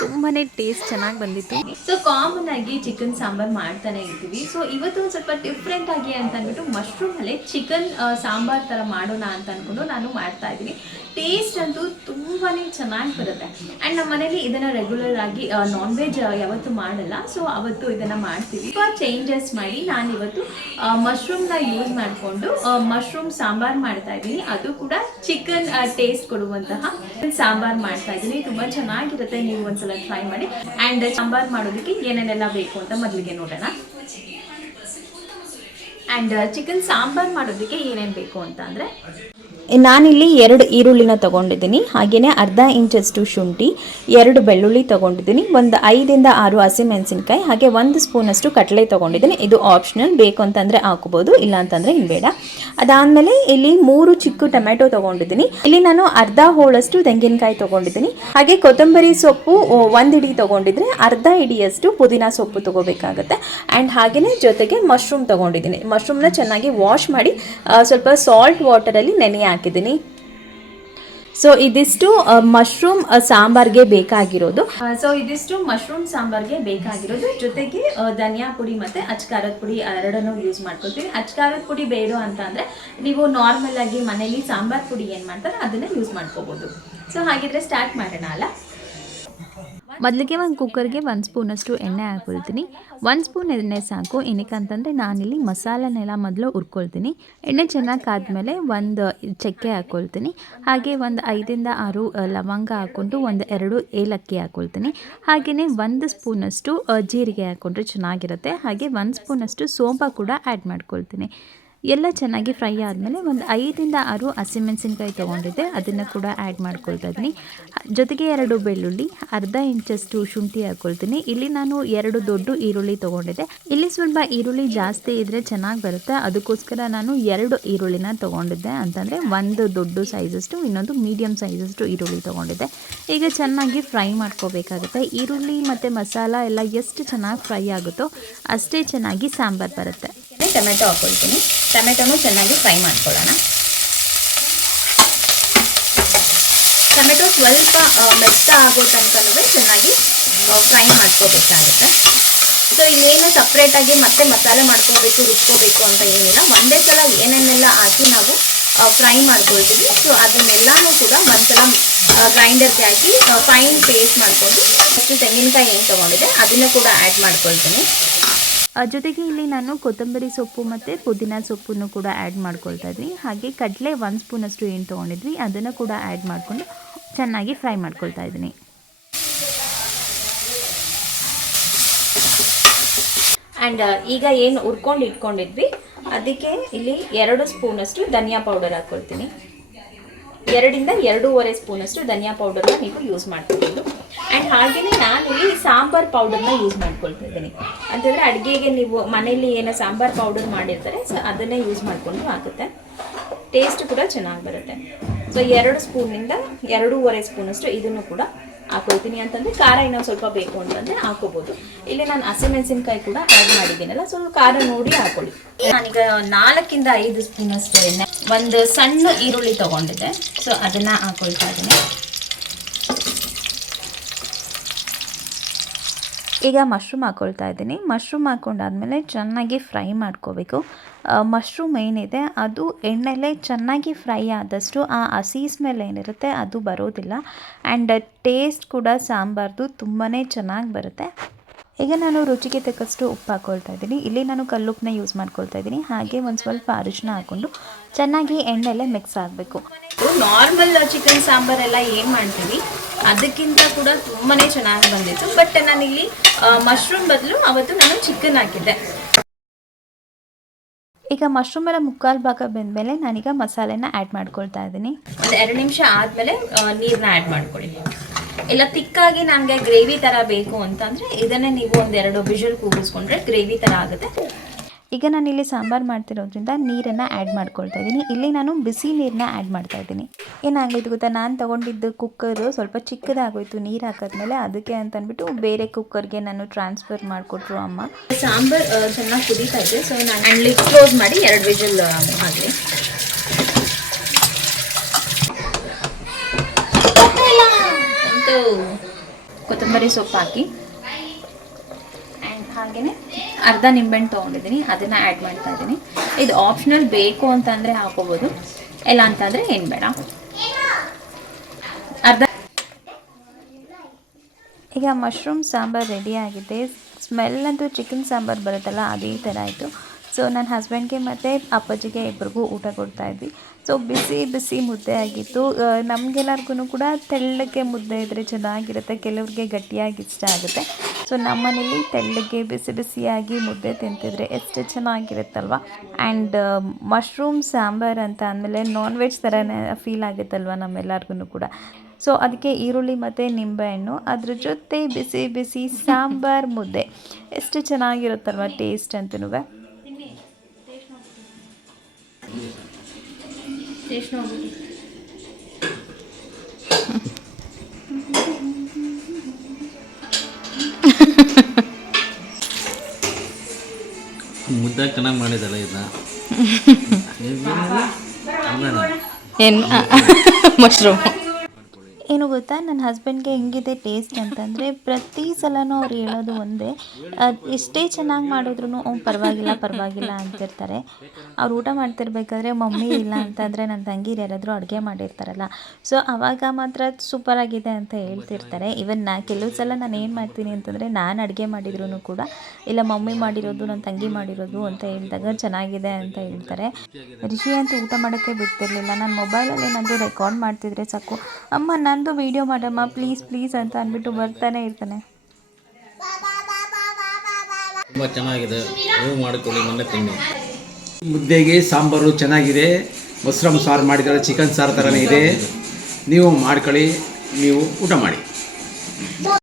ತುಂಬಾನೇ ಟೇಸ್ಟ್ ಚೆನ್ನಾಗಿ ಬಂದಿತ್ತು. ಸೊ ಕಾಮನ್ ಆಗಿ ಚಿಕನ್ ಸಾಂಬಾರ್ ಮಾಡ್ತಾನೆ ಇರ್ತೀವಿ. ಸೊ ಇವತ್ತು ಒಂದು ಸ್ವಲ್ಪ ಡಿಫ್ರೆಂಟ್ ಆಗಿ ಅಂತ ಅಂದ್ಬಿಟ್ಟು ಮಶ್ರೂಮ್ ಅಲ್ಲೇ ಚಿಕನ್ ಸಾಂಬಾರ್ ತರ ಮಾಡೋಣ ಅಂತ ಅನ್ಕೊಂಡು ನಾನು ಮಾಡ್ತಾ ಇದ್ದೀನಿ. ಟೇಸ್ಟ್ ಅಂತೂ ತುಂಬಾ ಚೆನ್ನಾಗಿ ಬರುತ್ತೆ. ಆ್ಯಂಡ್ ನಮ್ಮ ಮನೇಲಿ ಇದನ್ನು ರೆಗ್ಯುಲರ್ ಆಗಿ ನಾನ್ ವೆಜ್ ಯಾವತ್ತು ಮಾಡಲ್ಲ. ಸೊ ಅವತ್ತು ಇದನ್ನು ಮಾಡ್ತೀವಿ. ಚೇಂಜಸ್ ಮಾಡಿ ನಾನು ಇವತ್ತು ಮಶ್ರೂಮ್ನ ಯೂಸ್ ಮಾಡಿಕೊಂಡು ಮಶ್ರೂಮ್ ಸಾಂಬಾರ್ ಮಾಡ್ತಾ ಇದ್ದೀನಿ. ಅದು ಕೂಡ ಚಿಕನ್ ಟೇಸ್ಟ್ ಕೊಡುವಂತಹ ಸಾಂಬಾರ್ ಮಾಡ್ತಾ ಇದ್ದೀನಿ. ತುಂಬ ಚೆನ್ನಾಗಿರುತ್ತೆ. ನೀವು ಒಂದ್ಸಲ ಟ್ರೈ ಮಾಡಿ. ಆ್ಯಂಡ್ ಸಾಂಬಾರ್ ಮಾಡೋದಕ್ಕೆ ಏನೇನೆಲ್ಲ ಬೇಕು ಅಂತ ಮೊದಲಿಗೆ ನೋಡೋಣ. ಆ್ಯಂಡ್ ಚಿಕನ್ ಸಾಂಬಾರ್ ಮಾಡೋದಕ್ಕೆ ಏನೇನು ಬೇಕು ಅಂತ ಅಂದರೆ ನಾನಿಲ್ಲಿ ಎರಡು ಈರುಳ್ಳಿನ ತಗೊಂಡಿದ್ದೀನಿ. ಹಾಗೆಯೇ ಅರ್ಧ ಇಂಚಷ್ಟು ಶುಂಠಿ, ಎರಡು ಬೆಳ್ಳುಳ್ಳಿ ತಗೊಂಡಿದ್ದೀನಿ. ಒಂದು ಐದಿಂದ ಆರು ಹಸಿಮೆಣಸಿನ್ಕಾಯಿ, ಹಾಗೆ ಒಂದು ಸ್ಪೂನಷ್ಟು ಕಟ್ಲೆ ತಗೊಂಡಿದ್ದೀನಿ. ಇದು ಆಪ್ಷನಲ್ ಬೇಕು ಅಂತಂದರೆ ಹಾಕ್ಬೋದು, ಇಲ್ಲ ಅಂತಂದರೆ ಬೇಡ. ಅದಾದಮೇಲೆ ಇಲ್ಲಿ ಮೂರು ಚಿಕ್ಕ ಟೊಮೆಟೊ ತಗೊಂಡಿದ್ದೀನಿ. ಇಲ್ಲಿ ನಾನು ಅರ್ಧ ಹೋಳಷ್ಟು ತೆಂಗಿನಕಾಯಿ ತಗೊಂಡಿದ್ದೀನಿ. ಹಾಗೆ ಕೊತ್ತಂಬರಿ ಸೊಪ್ಪು ಒಂದು ಹಿಡಿ ತೊಗೊಂಡಿದ್ರೆ ಅರ್ಧ ಹಿಡಿಯಷ್ಟು ಪುದೀನ ಸೊಪ್ಪು ತಗೋಬೇಕಾಗುತ್ತೆ. ಆ್ಯಂಡ್ ಹಾಗೆಯೇ ಜೊತೆಗೆ ಮಶ್ರೂಮ್ ತಗೊಂಡಿದ್ದೀನಿ. ಮಶ್ರೂಮ್ನ ಚೆನ್ನಾಗಿ ವಾಶ್ ಮಾಡಿ ಸ್ವಲ್ಪ ಸಾಲ್ಟ್ ವಾಟರಲ್ಲಿ ನೆನೆ ಹಾಕಿದ್ದೀನಿ. ಸೊ ಇದಿಷ್ಟು ಮಶ್ರೂಮ್ ಸಾಂಬಾರ್ಗೆ ಬೇಕಾಗಿರೋದು. ಸೊ ಇದಿಷ್ಟು ಮಶ್ರೂಮ್ ಸಾಂಬಾರ್ಗೆ ಬೇಕಾಗಿರೋದು. ಜೊತೆಗೆ ಧನಿಯಾ ಪುಡಿ ಮತ್ತೆ ಅಚ್ಕಾರದ ಪುಡಿ ಎರಡನ್ನೂ ಯೂಸ್ ಮಾಡ್ಕೊತೀವಿ. ಅಚ್ಕಾರದ ಪುಡಿ ಬೇಡ ಅಂತ ಅಂದ್ರೆ, ನೀವು ನಾರ್ಮಲ್ ಆಗಿ ಮನೇಲಿ ಸಾಂಬಾರ್ ಪುಡಿ ಏನು ಮಾಡ್ತಾರೆ ಅದನ್ನ ಯೂಸ್ ಮಾಡ್ಕೋಬೋದು. ಸೊ ಹಾಗಿದ್ರೆ ಸ್ಟಾರ್ಟ್ ಮಾಡೋಣ ಅಲ್ಲ? ಮೊದಲಿಗೆ ಒಂದು ಕುಕ್ಕರ್ಗೆ ಒಂದು ಸ್ಪೂನಷ್ಟು ಎಣ್ಣೆ ಹಾಕೊಳ್ತೀನಿ ಒಂದು ಸ್ಪೂನ್ ಎಣ್ಣೆ ಸಾಕು. ಏನಕ್ಕೆ ಅಂತಂದರೆ ನಾನಿಲ್ಲಿ ಮಸಾಲೆನೆಲ್ಲ ಮೊದಲು ಹುರ್ಕೊಳ್ತೀನಿ. ಎಣ್ಣೆ ಚೆನ್ನಾಗಿ ಆದಮೇಲೆ ಒಂದು ಚಕ್ಕೆ ಹಾಕ್ಕೊಳ್ತೀನಿ. ಹಾಗೆ ಒಂದು ಐದರಿಂದ ಆರು ಲವಂಗ ಹಾಕ್ಕೊಂಡು ಒಂದು ಎರಡು ಏಲಕ್ಕಿ ಹಾಕ್ಕೊಳ್ತೀನಿ. ಹಾಗೆಯೇ ಒಂದು ಸ್ಪೂನಷ್ಟು ಜೀರಿಗೆ ಹಾಕ್ಕೊಂಡ್ರೆ ಚೆನ್ನಾಗಿರುತ್ತೆ. ಹಾಗೆ ಒಂದು ಸ್ಪೂನಷ್ಟು ಸೋಂಪು ಕೂಡ ಆ್ಯಡ್ ಮಾಡ್ಕೊಳ್ತೀನಿ. ಎಲ್ಲ ಚೆನ್ನಾಗಿ ಫ್ರೈ ಆದಮೇಲೆ ಒಂದು ಐದಿಂದ ಆರು ಹಸಿಮೆಣಸಿನ್ಕಾಯಿ ತೊಗೊಂಡಿದ್ದೆ. ಅದನ್ನು ಕೂಡ ಆ್ಯಡ್ ಮಾಡ್ಕೊಳ್ತಾ ಇದ್ದೀನಿ. ಜೊತೆಗೆ ಎರಡು ಬೆಳ್ಳುಳ್ಳಿ, ಅರ್ಧ ಇಂಚಷ್ಟು ಶುಂಠಿ ಹಾಕ್ಕೊಳ್ತೀನಿ ಇಲ್ಲಿ ನಾನು ಎರಡು ದೊಡ್ಡ ಈರುಳ್ಳಿ ತೊಗೊಂಡಿದ್ದೆ. ಇಲ್ಲಿ ಸ್ವಲ್ಪ ಈರುಳ್ಳಿ ಜಾಸ್ತಿ ಇದ್ದರೆ ಚೆನ್ನಾಗಿ ಬರುತ್ತೆ. ಅದಕ್ಕೋಸ್ಕರ ನಾನು ಎರಡು ಈರುಳ್ಳಿನ ತೊಗೊಂಡಿದ್ದೆ ಅಂತಂದರೆ ಒಂದು ದೊಡ್ಡ ಸೈಜಷ್ಟು ಇನ್ನೊಂದು ಮೀಡಿಯಮ್ ಸೈಜಷ್ಟು ಈರುಳ್ಳಿ ತೊಗೊಂಡಿದ್ದೆ. ಈಗ ಚೆನ್ನಾಗಿ ಫ್ರೈ ಮಾಡ್ಕೋಬೇಕಾಗುತ್ತೆ. ಈರುಳ್ಳಿ ಮತ್ತು ಮಸಾಲ ಎಲ್ಲ ಎಷ್ಟು ಚೆನ್ನಾಗಿ ಫ್ರೈ ಆಗುತ್ತೋ ಅಷ್ಟೇ ಚೆನ್ನಾಗಿ ಸಾಂಬಾರು ಬರುತ್ತೆ. ಟೊಮೆಟೊ ಹಾಕ್ಕೊಳ್ತೀನಿ ಟೊಮೆಟೊನು ಚೆನ್ನಾಗಿ ಫ್ರೈ ಮಾಡ್ಕೊಳ್ಳೋಣ. ಟೊಮೆಟೊ ಸ್ವಲ್ಪ ಮೆತ್ತ ಆಗೋ ತನಕನೂ ಚೆನ್ನಾಗಿ ಫ್ರೈ ಮಾಡ್ಕೋಬೇಕಾಗುತ್ತೆ. ಸೊ ಇನ್ನೇನು ಸಪ್ರೇಟಾಗಿ ಮತ್ತೆ ಮಸಾಲೆ ಮಾಡ್ಕೋಬೇಕು, ರುಬ್ಕೋಬೇಕು ಅಂತ ಏನಿಲ್ಲ. ಒಂದೇ ಸಲ ಏನೇನೆಲ್ಲ ಹಾಕಿ ನಾವು ಫ್ರೈ ಮಾಡ್ಕೊಳ್ತೀವಿ. ಸೊ ಅದನ್ನೆಲ್ಲನೂ ಕೂಡ ಒಂದ್ಸಲ ಗ್ರೈಂಡರ್ಗೆ ಹಾಕಿ ಫೈನ್ ಪೇಸ್ಟ್ ಮಾಡ್ಕೊಂಡು ಫಸ್ಟು ತೆಂಗಿನಕಾಯಿ ಏನು ತೊಗೊಂಡಿದೆ ಅದನ್ನು ಕೂಡ ಆ್ಯಡ್ ಮಾಡ್ಕೊಳ್ತೀನಿ. ಜೊತೆಗೆ ಇಲ್ಲಿ ನಾನು ಕೊತ್ತಂಬರಿ ಸೊಪ್ಪು ಮತ್ತು ಪುದೀನ ಸೊಪ್ಪನ್ನು ಕೂಡ ಆ್ಯಡ್ ಮಾಡ್ಕೊಳ್ತಾ ಇದ್ವಿ. ಹಾಗೆ ಕಡಲೆ ಒಂದು ಸ್ಪೂನಷ್ಟು ಏನು ತೊಗೊಂಡಿದ್ವಿ, ಅದನ್ನು ಕೂಡ ಆ್ಯಡ್ ಮಾಡಿಕೊಂಡು ಚೆನ್ನಾಗಿ ಫ್ರೈ ಮಾಡ್ಕೊಳ್ತಾ ಇದ್ದೀನಿ. ಆ್ಯಂಡ್ ಈಗ ಏನು ಹುರ್ಕೊಂಡು ಇಟ್ಕೊಂಡಿದ್ವಿ, ಅದಕ್ಕೆ ಇಲ್ಲಿ ಎರಡು ಸ್ಪೂನಷ್ಟು ಧನಿಯಾ ಪೌಡರ್ ಹಾಕ್ಕೊಳ್ತೀನಿ ಎರಡಿಂದ ಎರಡೂವರೆ ಸ್ಪೂನಷ್ಟು ಧನಿಯಾ ಪೌಡರ್ನ ನೀವು ಯೂಸ್ ಮಾಡ್ಕೊಬೋದು ಆ್ಯಂಡ್ ನಾನು ಇಲ್ಲಿ ಸಾಂಬಾರ್ ಪೌಡರ್ನ ಯೂಸ್ ಮಾಡ್ಕೊಳ್ತಾ ಇದ್ದೀನಿ. ಅಂತಂದರೆ ಅಡುಗೆಗೆ ನೀವು ಮನೇಲಿ ಏನೋ ಸಾಂಬಾರ್ ಪೌಡರ್ ಮಾಡಿರ್ತಾರೆ, ಸೊ ಅದನ್ನೇ ಯೂಸ್ ಮಾಡಿಕೊಂಡು ಆಗುತ್ತೆ. ಟೇಸ್ಟ್ ಕೂಡ ಚೆನ್ನಾಗಿ ಬರುತ್ತೆ. ಸೊ ಎರಡು ಸ್ಪೂನಿಂದ ಎರಡೂವರೆ ಸ್ಪೂನಷ್ಟು ಇದನ್ನು ಕೂಡ ಹಾಕೊಳ್ತೀನಿ ಅಂತಂದರೆ ಖಾರ ಇನ್ನೊಂದು ಸ್ವಲ್ಪ ಬೇಕು ಅಂತಂದರೆ ಹಾಕೋಬೋದು. ಇಲ್ಲಿ ನಾನು ಹಸಿಮೆಣಸಿನ್ಕಾಯಿ ಕೂಡ ಆ್ಯಡ್ ಮಾಡಿದ್ದೀನಲ್ಲ ಸ್ವಲ್ಪ ಖಾರ ನೋಡಿ ಹಾಕೊಳ್ಳಿ. ನಾನೀಗ ನಾಲ್ಕಿಂದ ಐದು ಸ್ಪೂನಷ್ಟು ಒಂದು ಸಣ್ಣ ಈರುಳ್ಳಿ ತೊಗೊಂಡಿದ್ದೆ. ಸೊ ಅದನ್ನು ಹಾಕೊಳ್ತಾ ಇದ್ದೀನಿ. ಈಗ ಮಶ್ರೂಮ್ ಹಾಕ್ಕೊಳ್ತಾ ಇದ್ದೀನಿ. ಮಶ್ರೂಮ್ ಹಾಕ್ಕೊಂಡಾದ್ಮೇಲೆ ಚೆನ್ನಾಗಿ ಫ್ರೈ ಮಾಡ್ಕೋಬೇಕು. ಮಶ್ರೂಮ್ ಏನಿದೆ, ಅದು ಎಣ್ಣೆಲೆ ಚೆನ್ನಾಗಿ ಫ್ರೈ ಆದಷ್ಟು ಆ ಹಸಿ ಸ್ಮೆಲ್ ಏನಿರುತ್ತೆ, ಅದು ಬರೋದಿಲ್ಲ. ಆ್ಯಂಡ್ ಟೇಸ್ಟ್ ಕೂಡ ಸಾಂಬಾರ್ದು ತುಂಬಾ ಚೆನ್ನಾಗಿ ಬರುತ್ತೆ. ಈಗ ನಾನು ರುಚಿಗೆ ತಕ್ಕಷ್ಟು ಉಪ್ಪು ಹಾಕ್ಕೊಳ್ತಾ ಇದ್ದೀನಿ. ಇಲ್ಲಿ ನಾನು ಕಲ್ಲುಪ್ಪನ್ನ ಯೂಸ್ ಮಾಡ್ಕೊಳ್ತಾ ಇದ್ದೀನಿ. ಹಾಗೆ ಒಂದು ಸ್ವಲ್ಪ ಅರಿಶಿನ ಹಾಕ್ಕೊಂಡು ಚೆನ್ನಾಗಿ ಎಣ್ಣೆಲೆ ಮಿಕ್ಸ್ ಆಗಬೇಕು. ನಾರ್ಮಲ್ ಚಿಕನ್ ಸಾಂಬಾರೆಲ್ಲ ಏನು ಮಾಡ್ತೀವಿ? ಅದಕ್ಕಿಂತ ಕೂಡ ತುಂಬಾ ಚೆನ್ನಾಗಿ ಬಂದಿತ್ತು. ಬಟ್ ನಾನಿಲ್ಲಿ ಮಶ್ರೂಮ್ ಬದಲು ಅವತ್ತು ನಾನು ಚಿಕನ್ ಹಾಕಿದ್ದೆ. ಈಗ ಮಶ್ರೂಮ್ ಎಲ್ಲ ಮುಕ್ಕಾಲು ಭಾಗ ಬೆಂದಮೇಲೆ ನಾನೀಗ ಮಸಾಲೆನ ಆ್ಯಡ್ ಮಾಡ್ಕೊಳ್ತಾ ಇದ್ದೀನಿ. ಒಂದು ಎರಡು ನಿಮಿಷ ಆದಮೇಲೆ ನೀರನ್ನ ಆ್ಯಡ್ ಮಾಡ್ಕೊಳ್ಳಿ. ಇಲ್ಲ ತಿಕ್ಕಾಗಿ ನನಗೆ ಗ್ರೇವಿ ಥರ ಬೇಕು ಅಂತಂದರೆ ಇದನ್ನೇ ನೀವು ಒಂದೆರಡು ವಿಷಲ್ ಕೂಗಿಸ್ಕೊಂಡ್ರೆ ಗ್ರೇವಿ ಥರ ಆಗುತ್ತೆ. ಈಗ ನಾನು ಇಲ್ಲಿ ಸಾಂಬಾರು ಮಾಡ್ತಿರೋದ್ರಿಂದ ನೀರನ್ನು ಆ್ಯಡ್ ಮಾಡ್ಕೊಳ್ತಾ ಇದ್ದೀನಿ ಇಲ್ಲಿ ನಾನು ಬಿಸಿ ನೀರನ್ನ ಆ್ಯಡ್ ಮಾಡ್ತಾ ಇದ್ದೀನಿ ಏನಾಗೋಯ್ತು ಗೊತ್ತಾ? ನಾನು ತೊಗೊಂಡಿದ್ದು ಕುಕ್ಕರು ಸ್ವಲ್ಪ ಚಿಕ್ಕದಾಗೋಯ್ತು ನೀರು ಹಾಕಿದ್ಮೇಲೆ ಅದಕ್ಕೆ ಅಂತ ಅಂದ್ಬಿಟ್ಟು ಬೇರೆ ಕುಕ್ಕರ್ಗೆ ನಾನು ಟ್ರಾನ್ಸ್ಫರ್ ಮಾಡಿಕೊಟ್ರು ಅಮ್ಮ. ಸಾಂಬಾರು ಚೆನ್ನಾಗಿ ಕುದೀತಾ ಇದೆ. ಸೊ ನಾನು ಅಲ್ಲಿ ಕ್ಲೋಸ್ ಮಾಡಿ ಎರಡು ವಿಜಲ್ ಆಗಲಿ ಕೊತ್ತಂಬರಿ ಸೊಪ್ಪು ಹಾಕಿ. ಆ್ಯಂಡ್ ಹಾಗೆಯೇ ಅರ್ಧ ನಿಂಬೆಹಣ್ಣು ತೊಗೊಂಡಿದ್ದೀನಿ, ಅದನ್ನು ಆ್ಯಡ್ ಮಾಡ್ತಾ ಇದ್ದೀನಿ. ಇದು ಆಪ್ಷನಲ್ ಬೇಕು ಅಂತಂದರೆ ಹಾಕೋಬೋದು, ಇಲ್ಲ ಅಂತಂದರೆ ಏನು ಬೇಡ. ಅರ್ಧ ಈಗ ಮಶ್ರೂಮ್ ಸಾಂಬಾರು ರೆಡಿ ಆಗಿದೆ. ಸ್ಮೆಲ್ ಅಂತೂ ಚಿಕನ್ ಸಾಂಬಾರು ಬರುತ್ತಲ್ಲ, ಅದೇ ಥರ ಆಯಿತು. ಸೊ ನನ್ನ ಹಸ್ಬೆಂಡ್ಗೆ ಮತ್ತು ಅಪ್ಪಾಜಿಗೆ ಇಬ್ರಿಗೂ ಊಟ ಕೊಡ್ತಾ ಇದ್ವಿ. ಸೊ ಬಿಸಿ ಬಿಸಿ ಮುದ್ದೆ ಆಗಿತ್ತು. ನಮಗೆಲ್ಲರಿಗೂ ಕೂಡ ತೆಳ್ಳಗೆ ಮುದ್ದೆ ಇದ್ದರೆ ಚೆನ್ನಾಗಿರುತ್ತೆ. ಕೆಲವ್ರಿಗೆ ಗಟ್ಟಿಯಾಗಿ ಇಷ್ಟ ಆಗುತ್ತೆ. ಸೊ ನಮ್ಮನೇಲಿ ತೆಳ್ಳಗೆ ಬಿಸಿ ಬಿಸಿಯಾಗಿ ಮುದ್ದೆ ತಿಂತಿದ್ರೆ ಎಷ್ಟು ಚೆನ್ನಾಗಿರುತ್ತಲ್ವ? ಆ್ಯಂಡ್ ಮಶ್ರೂಮ್ ಸಾಂಬಾರ್ ಅಂತ ಅಂದಮೇಲೆ ನಾನ್ ವೆಜ್ ಥರನೇ ಫೀಲ್ ಆಗುತ್ತಲ್ವ ನಮ್ಮೆಲ್ಲರಿಗೂ ಕೂಡ? ಸೊ ಅದಕ್ಕೆ ಈರುಳ್ಳಿ ಮತ್ತು ನಿಂಬೆಹಣ್ಣು. ಅದ್ರ ಜೊತೆ ಬಿಸಿ ಬಿಸಿ ಸಾಂಬಾರ್ ಮುದ್ದೆ. ಎಷ್ಟು ಚೆನ್ನಾಗಿರುತ್ತಲ್ವ ಟೇಸ್ಟ್ ಅಂತೂ ಮುದ್ದೆ ಚೆನ್ನಾಗಿ ಮಾಡಿದಲ್ಲ ಇದನ್ನ ಏನು ಮಶ್ರೂಮ್ ಗೊತ್ತಾ? ನನ್ನ ಹಸ್ಬೆಂಡ್ಗೆ ಹೆಂಗಿದೆ ಟೇಸ್ಟ್ ಅಂತಂದರೆ ಪ್ರತಿ ಸಲನೂ ಅವ್ರು ಹೇಳೋದು ಒಂದೇ. ಎಷ್ಟೇ ಚೆನ್ನಾಗಿ ಮಾಡಿದ್ರು ಪರವಾಗಿಲ್ಲ ಪರವಾಗಿಲ್ಲ ಅಂತಿರ್ತಾರೆ. ಅವ್ರು ಊಟ ಮಾಡ್ತಿರ್ಬೇಕಾದ್ರೆ, ಮಮ್ಮಿ ಇಲ್ಲ ಅಂತಂದರೆ ನನ್ನ ತಂಗಿರು ಯಾರಾದರೂ ಅಡುಗೆ ಮಾಡಿರ್ತಾರಲ್ಲ. ಸೊ ಆವಾಗ ಮಾತ್ರ ಸೂಪರ್ ಆಗಿದೆ ಅಂತ ಹೇಳ್ತಿರ್ತಾರೆ. ಇವನ್ ನಾ ಕೆಲವು ಸಲ ನಾನು ಏನು ಮಾಡ್ತೀನಿ ಅಂತಂದರೆ, ನಾನು ಅಡುಗೆ ಮಾಡಿದ್ರು ಕೂಡ, ಇಲ್ಲ, ಮಮ್ಮಿ ಮಾಡಿರೋದು ನನ್ನ ತಂಗಿ ಮಾಡಿರೋದು ಅಂತ ಹೇಳಿದಾಗ ಚೆನ್ನಾಗಿದೆ ಅಂತ ಹೇಳ್ತಾರೆ. ರಿಷಿ ಅಂತ ಊಟ ಮಾಡೋಕ್ಕೆ ಬಿಡ್ತಿರ್ಲಿಲ್ಲ. ನಾನು ಮೊಬೈಲಲ್ಲಿ ಏನಾದರೂ ರೆಕಾರ್ಡ್ ಮಾಡ್ತಿದ್ರೆ ಸಾಕು. ಅಮ್ಮ, ನಂದು ವೀಡಿಯೋ ಮಾಡಮ್ಮ ಪ್ಲೀಸ್ ಪ್ಲೀಸ್ ಅಂತ ಅಂದ್ಬಿಟ್ಟು ಬರ್ತಾನೆ ಇರ್ತಾನೆ. ತುಂಬ ಚೆನ್ನಾಗಿದೆ. ನೀವು ಮಾಡಿಕೊಳ್ಳಿ, ಮೊನ್ನೆ ತಿನ್ನಿ. ಮುದ್ದೆಗೆ ಸಾಂಬಾರು ಚೆನ್ನಾಗಿದೆ. ಮೊಸರಮ್ ಸಾರು ಮಾಡಿದರೆ ಚಿಕನ್ ಸಾರು ಥರನೇ ಇದೆ. ನೀವು ಮಾಡ್ಕೊಳ್ಳಿ, ನೀವು ಊಟ ಮಾಡಿ.